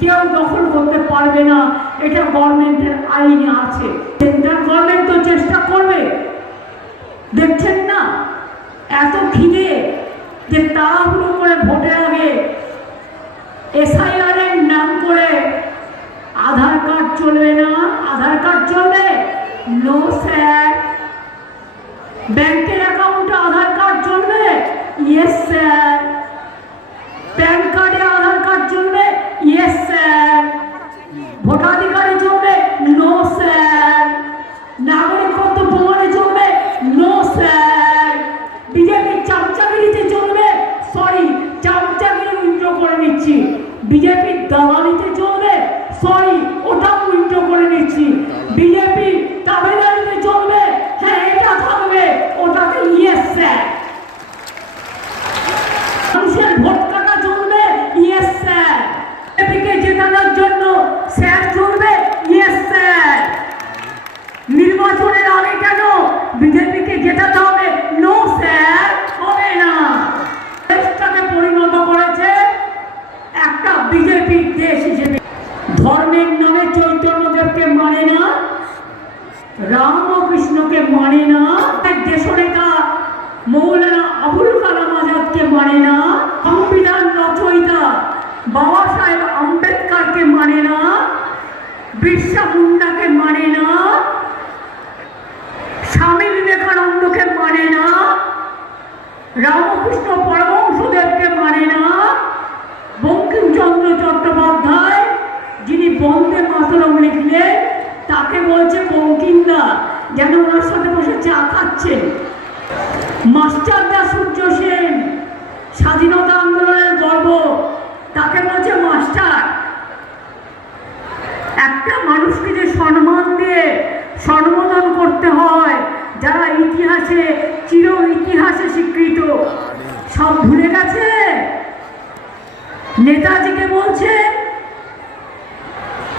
কেউ দখল করতে পারবে না। এটা গভর্নমেন্টের আইনে আছে। সেন্ট্রাল গভর্নমেন্ট তো চেষ্টা করবে। দেখছেন না? এত খিদে যে তাড়াহুড়ো করে ভোটের আগে এসআইআর এর নাম করে আধার কার্ড চলবে না? আধার কার্ড চলবে? নো স্যার ব্যাংকের অ্যাকাউন্টে আধার কার্ড চলবে? ইয়েস স্যার প্যান কার্ডে আধার কার্ড চলবে? ইয়েস স্যার ভোটাধিকারে চলবে নো স্যার নাগরিকত্ব প্রমাণে চলবে নো স্যার বিজেপি চামচাগিরিতে জমবে সরি চামচাগিরি উইন্ড্রো করে নিচ্ছি। বিজেপির দালালিতে চলবে সরি ওটা উইন্ড্রো করে নিচ্ছি বিজেপি তামিলনাড়ুতে চলবে হ্যাঁ এটা থাকবে ওটাতে ইয়েস স্যার মানুষের ভোট কাটা চলবে ইয়েস স্যার বিজেপিকে জেতানোর জন্য স্যার চলবে ইয়েস স্যার নির্বাচনের আগে কেন বিজেপিকে জেতাতে হবে নো স্যার হবে না দেশটাকে পরিণত করেছে একটা বিজেপি দেশ হিসেবে ধর্মের নামে চৈতন্যদেবকে মানে না? রামকৃষ্ণকে মানে না? দেশনেতা মৌলানা আবুল কালাম আজাদকে মানে না? সংবিধান রচয়িতা বাবা সাহেব আম্বেদকারকে মানে না? বিরসা মুন্ডাকে মানে না? স্বামী বিবেকানন্দকে মানে না? রামকৃষ্ণ পরমহংসদেবকে মানে না বঙ্কিমচন্দ্র চট্টোপাধ্যায় যিনি বন্দে মাতরম লিখলেন তাকে বলছে বঙ্কিমদা যেন ওনার সাথে বসে চা খাচ্ছেন মাস্টারদা সূর্য সেন, স্বাধীনতা আন্দোলনের গর্ব, তাকে বলছে মাস্টার। একটা মানুষকে যে সম্মান দিয়ে সম্বোধন করতে হয়, যারা ইতিহাসে, চির ইতিহাসে স্বীকৃত, সব ভুলে গেছে? নেতাজিকে বলছে,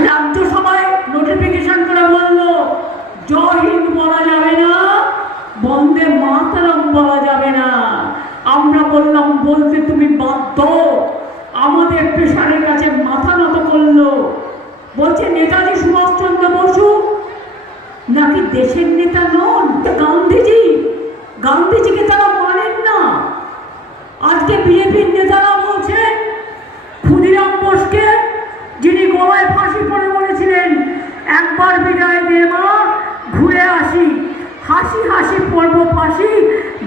রাজ্যসভায় নোটিফিকেশন করে বলল, জয় হিন্দ বন্দে মাতারাম বলা যাবে না। আমরা বললাম, বলতে তুমি বাধ্য। আমাদের প্রেশারের কাছে মাথা নত করল। বলছে, নেতাজি সুভাষচন্দ্র বসু, নাকি দেশের নেতা নন? গান্ধীজি? গান্ধীজিকে তারা মানেন না। আজকে বিজেপির নেতারা বলছেন হাসি হাসি পড়ব ফাঁসি,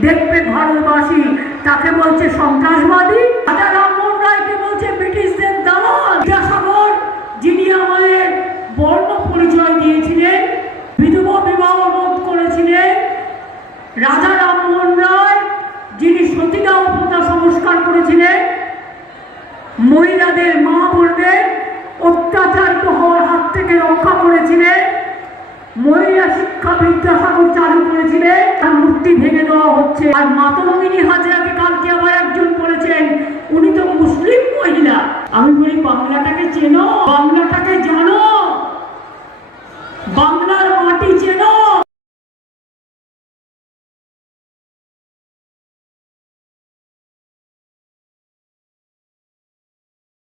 দেখবে ভারতবাসী। তাকে বলছে সন্ত্রাসবাদী। রামমোহন রায়কে বলছে ব্রিটিশদের দালাল। বিদ্যাসাগর, যিনি আমাদের বর্ণ পরিচয় দিয়েছিলেন, বিধবা বিবাহ রোধ করেছিলেন, রাজা রামমোহন রায়, যিনি সতীদাহ প্রথা সংস্কার করেছিলেন হচ্ছে। আর মাতরঙ্গিনী হাজারাকে কালকে আবার একজন বলেছেন, উনি তো মুসলিম মহিলা। আমি বলি, বাংলাটাকে চেনো জানো